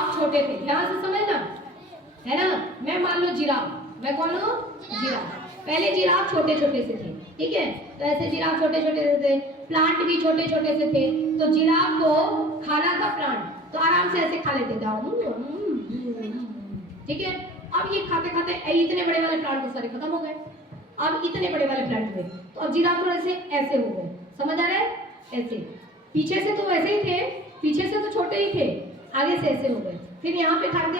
Giraffe छोटे थे, ध्यान से समझना, है ना। मैं मान लो जिराफ, मैं कौन हूँ? जिराफ। पहले जिराफ छोटे छोटे से थे, ठीक है। तो ऐसे जिराफ छोटे छोटे से थे, प्लांट भी छोटे छोटे से थे। तो जिराफ को खाना था प्लांट, तो आराम से ऐसे खा लेते थे, ठीक है। अब ये खाते खाते इतने बड़े वाले प्लांट तो सारे खत्म हो गए, अब इतने बड़े वाले प्लांट हुए, तो अब जिराफ थोड़े से ऐसे हो गए, समझ आ रहा है? ऐसे, पीछे से तो वैसे ही थे, पीछे से तो छोटे ही थे, आगे से ऐसे हो गए। फिर यहाँ पे खा के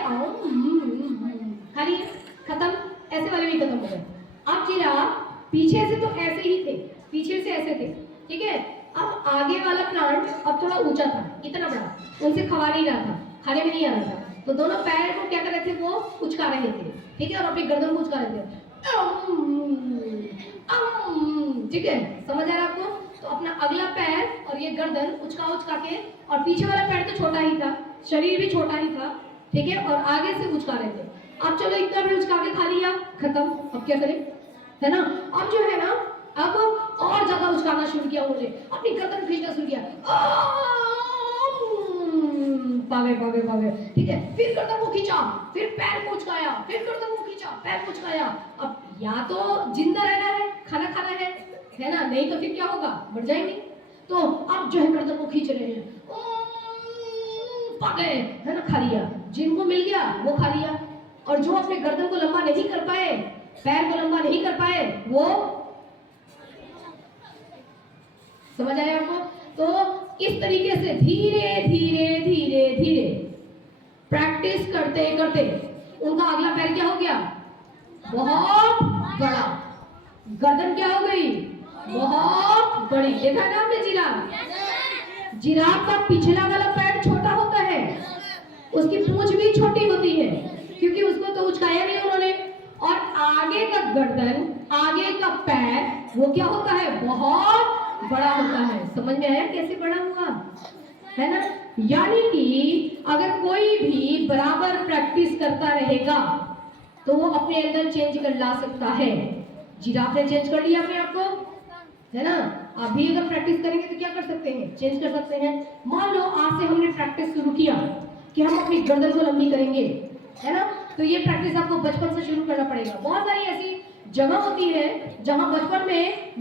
खाली खत्म, ऐसे वाले भी खत्म हो गए। अब जिराफ पीछे से तो ऐसे ही थे, पीछे से ऐसे थे, ठीक है। अब आगे वाला प्लांट अब थोड़ा ऊंचा था, इतना बड़ा, उनसे खवा नहीं रहा था, खाने में नहीं आ रहा था, तो दोनों पैर को क्या कर रहे थे, वो उचका रहे थे, ठीक है, और अपनी गर्दन को उचका रहे थे, ठीक है। समझ आ रहा है आपको? तो अपना अगला पैर और ये गर्दन उचका उचका के, और पीछे वाला पैर तो छोटा ही था, शरीर भी छोटा ही था, ठीक है, और आगे से उचका रहे थे। अब चलो इतना भी उचका के खा लिया, खत्म, अब क्या करें, है ना। अब जो है ना, अब और ज्यादा उचकाना शुरू किया, मुझे अपनी गर्दन खींचना शुरू किया, पावे पावे पावे, ठीक है। फिर गर्दन को खींचा, फिर पैर को उचकाया, फिर गर्दन को खींचा, पैर को उचकाया। अब या तो जिंदा रहना है, खाना खाना है ना, नहीं तो फिर क्या होगा, मर जाएंगे। तो अब जो है गर्दन को खींच रहे हैं, पा गए, है ना, खा लिया, जिनको मिल गया वो खा लिया। और जो अपने गर्दन को लंबा नहीं कर पाए, पैर को लंबा नहीं कर पाए, वो, समझ आया आपको? तो इस तरीके से धीरे धीरे धीरे धीरे प्रैक्टिस करते करते उनका अगला पैर क्या हो गया, बहुत बड़ा, गर्दन क्या हो गई, बहुत बड़ी। देखा ना आपने जिराफ, जिराफ का पिछला वाला पैर छोटा होता है, उसकी पूंछ भी छोटी होती है, क्योंकि उसको तो उचकाया नहीं उन्होंने, और आगे का गर्दन, आगे का पैर वो क्या होता है, बहुत बड़ा होता है। समझ में आया कैसे बड़ा हुआ, है ना। यानी कि अगर कोई भी बराबर प्रैक्टिस करता रहेगा तो वो अपने अंदर चेंज कर ला सकता है। जिराफ ने चेंज कर लिया अपने आप को, है ना। आप भी अगर प्रैक्टिस करेंगे तो क्या कर सकते हैं, चेंज कर सकते हैं। मान लो आज से हमने प्रैक्टिस शुरू किया कि हम अपनी गर्दन को लंबी करेंगे, है ना, तो ये प्रैक्टिस आपको बचपन से शुरू करना पड़ेगा। बहुत सारी ऐसी जगह होती है जहां बचपन में